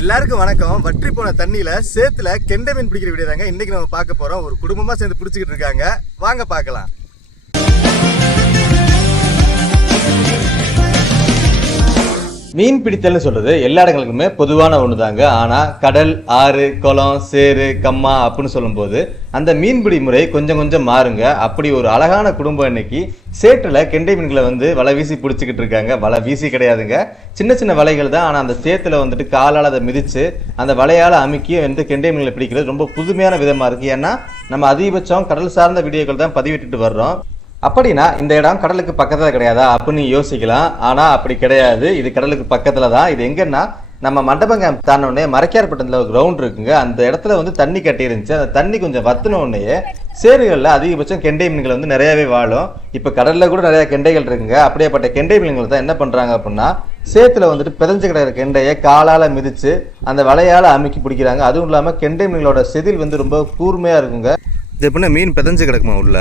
எல்லாருக்கும் வணக்கம். வற்றி போன தண்ணியில சேத்துல கெண்டை மீன் பிடிக்கிற வீடியோ தாங்க இன்னைக்கு நம்ம பார்க்க போறோம். ஒரு குடும்பமா சேர்ந்து பிடிச்சிக்கிட்டு இருக்காங்க, வாங்க பார்க்கலாம். மீன் பிடித்தல்னு சொல்றது எல்லா இடங்களுக்குமே பொதுவான ஒன்று தாங்க. ஆனால் கடல், ஆறு, குளம், சேரு, கம்மா அப்படின்னு சொல்லும்போது அந்த மீன்பிடி முறை கொஞ்சம் கொஞ்சம் மாறுங்க. அப்படி ஒரு அழகான குடும்பம் இன்னைக்கு சேற்றில் கெண்டை மீன்களை வலை வீசி பிடிச்சிக்கிட்டு இருக்காங்க. வலை வீசி கிடையாதுங்க, சின்ன சின்ன வலைகள் தான். ஆனால் அந்த சேத்துல காலால் அதை மிதித்து அந்த வலையால் அமுக்கி கெண்டை மீன்களை பிடிக்கிறது ரொம்ப புதுமையான விதமாக இருக்குது. ஏன்னா நம்ம அதிகபட்சம் கடல் சார்ந்த வீடியோக்கள் தான் பதிவிட்டுட்டு வர்றோம். அப்படின்னா இந்த இடம் கடலுக்கு பக்கத்தில் கிடையாதா அப்படின்னு யோசிக்கலாம். ஆனால் அப்படி கிடையாது, இது கடலுக்கு பக்கத்தில் தான். இது எங்கன்னா நம்ம மண்டபம் கேம்ப் தானோடனே மரைக்கார்பட்டத்தில் ஒரு கிரவுண்ட் இருக்குங்க. அந்த இடத்துல தண்ணி கட்டி இருந்துச்சு. அந்த தண்ணி கொஞ்சம் வத்தினோடனே சேறுகளில் அதிகபட்சம் கெண்டை மீன்கள் நிறையவே வாழும். இப்போ கடலில் கூட நிறைய கெண்டைகள் இருக்குங்க. அப்படியேப்பட்ட கெண்டை மீன்கள் தான் என்ன பண்ணுறாங்க அப்படின்னா சேத்துல பிதஞ்சு கிடக்கிற கெண்டையை காலால் மிதித்து அந்த வலையால் அமுக்கி பிடிக்கிறாங்க. அதுவும் இல்லாமல் கெண்டை மீன்களோட செதில் ரொம்ப கூர்மையாக இருக்குங்க. இது எப்படின்னா மீன் பிதஞ்சு கிடக்குமா உள்ள?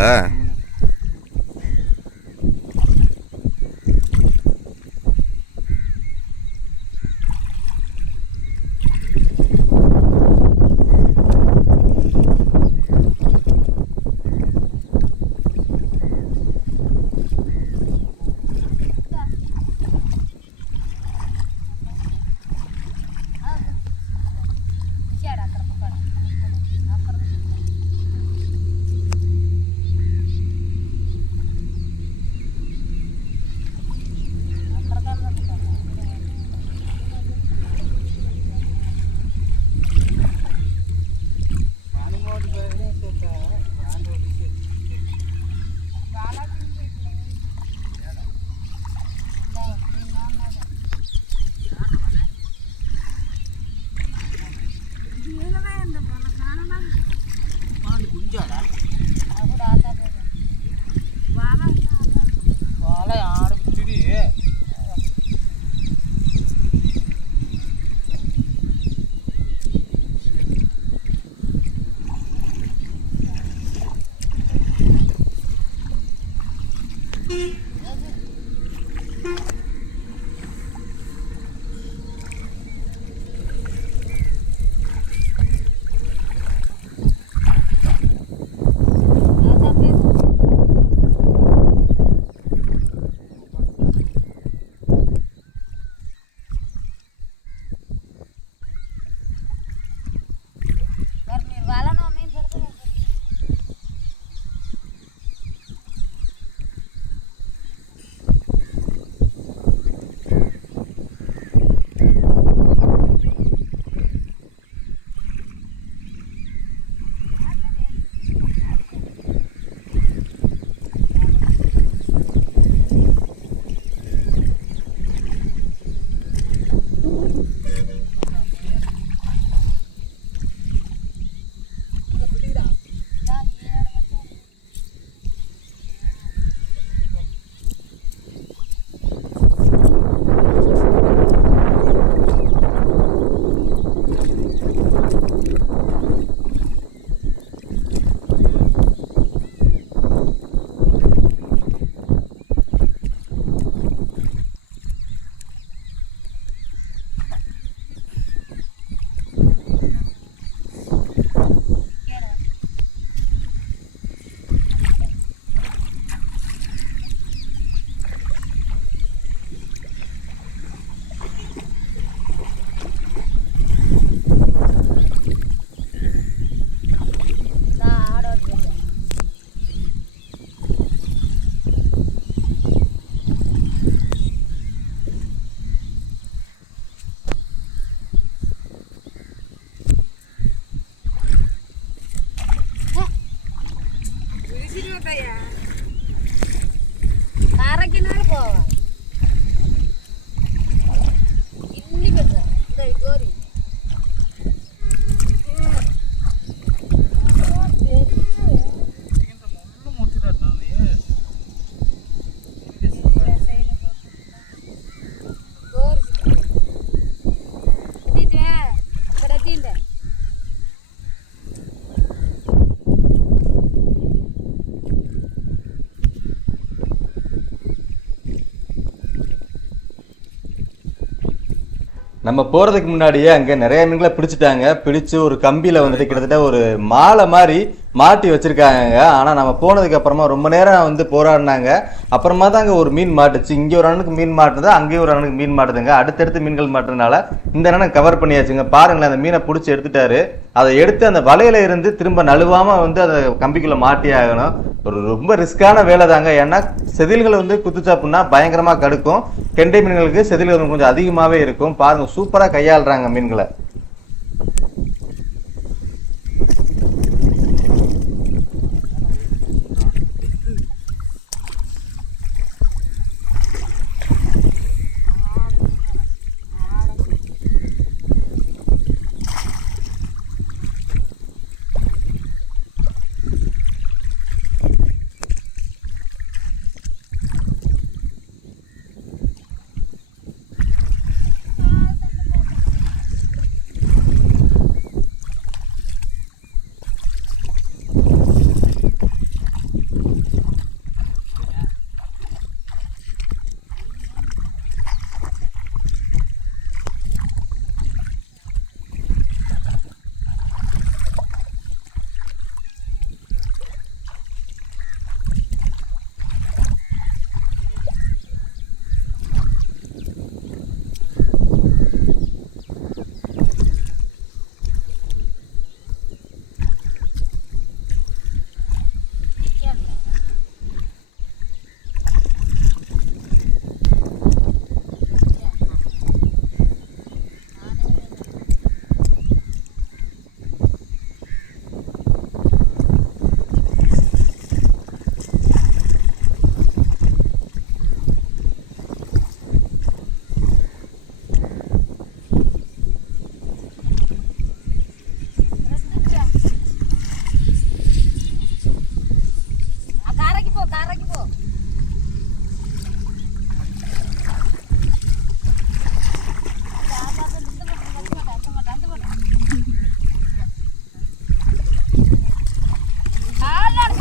நம்ம போறதுக்கு முன்னாடியே அங்க நிறைய மீன்களை பிடிச்சிட்டாங்க. பிடிச்சு ஒரு கம்பியில வந்துட்டு கிட்டத்தட்ட ஒரு மாலை மாதிரி மாட்டி வச்சிருக்காங்க. ஆனா நம்ம போனதுக்கு அப்புறமா ரொம்ப நேரம் வந்து போராடினாங்க. அப்புறமா தான் அங்க ஒரு மீன் மாட்டுச்சு. இங்க ஒரு அண்ணனுக்கு மீன் மாட்டுது, அங்கேயும் ஒரு அண்ணனுக்கு மீன் மாட்டுதுங்க. அடுத்தடுத்து மீன்கள் மாட்டுறதுனால இந்த அண்ணன் கவர் பண்ணியாச்சுங்க. பாருங்களேன், அந்த மீனை பிடிச்சி எடுத்துட்டாரு. அதை எடுத்து அந்த வலையில இருந்து திரும்ப நழுவாம வந்து அதை கம்பிக்குள்ள மாட்டி ஆகணும். ஒரு ரொம்ப ரிஸ்கான வேலை தாங்க. ஏன்னா செதில்கள் வந்து குத்துச்சாப்புன்னா பயங்கரமா கடுக்கும். கெண்டை மீன்களுக்கு செதில்கள் கொஞ்சம் அதிகமாவே இருக்கும். பாருங்க, சூப்பரா கையாளுறாங்க மீன்களை.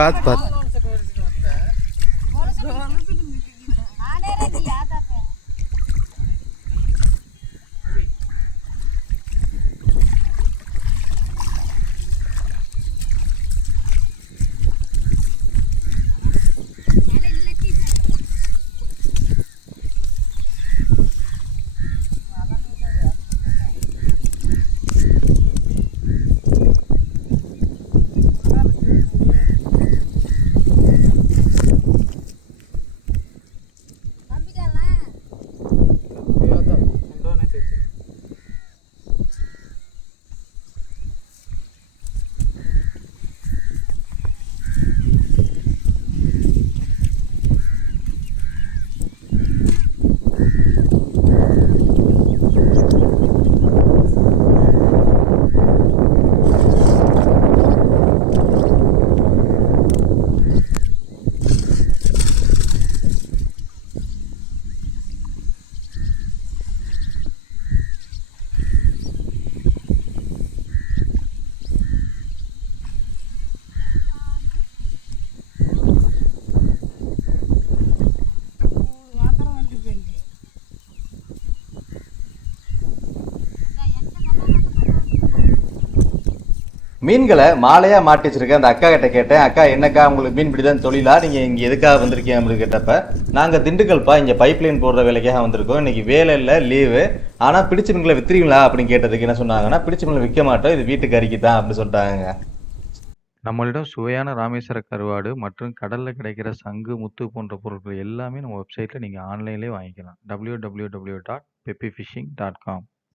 பார்த்து பார்த்து மீன்களை மாலையா மாட்டி வச்சிருக்கேன். அந்த அக்கா கிட்ட கேட்டேன், அக்கா என்னக்கா உங்களுக்கு மீன் பிடிதான் தொழிலா, நீங்க இங்க எதுக்காக வந்திருக்கீங்க அப்படின்னு கேட்டப்ப, நாங்க திண்டுக்கல்பா, இங்க பைப் லைன் போடுற வேலைக்காக வந்திருக்கோம். இன்னைக்கு வேலை இல்லை, லீவு. ஆனா பிடிச்ச மீன்களை வித்துறீங்களா அப்படின்னு கேட்டதுக்கு என்ன சொன்னாங்கன்னா, பிடிச்ச மீன்களை விற்க மாட்டோம், இது வீட்டுக்கு அரிக்கி தான் அப்படின்னு சொல்லிட்டாங்க. நம்மளிடம் சுவையான ராமேஸ்வர கருவாடு மற்றும் கடல்ல கிடைக்கிற சங்கு, முத்து போன்ற பொருட்கள் எல்லாமே நம்ம வெப்சைட்ல நீங்க ஆன்லைன்லயே வாங்கிக்கலாம். www.peppyfishing.com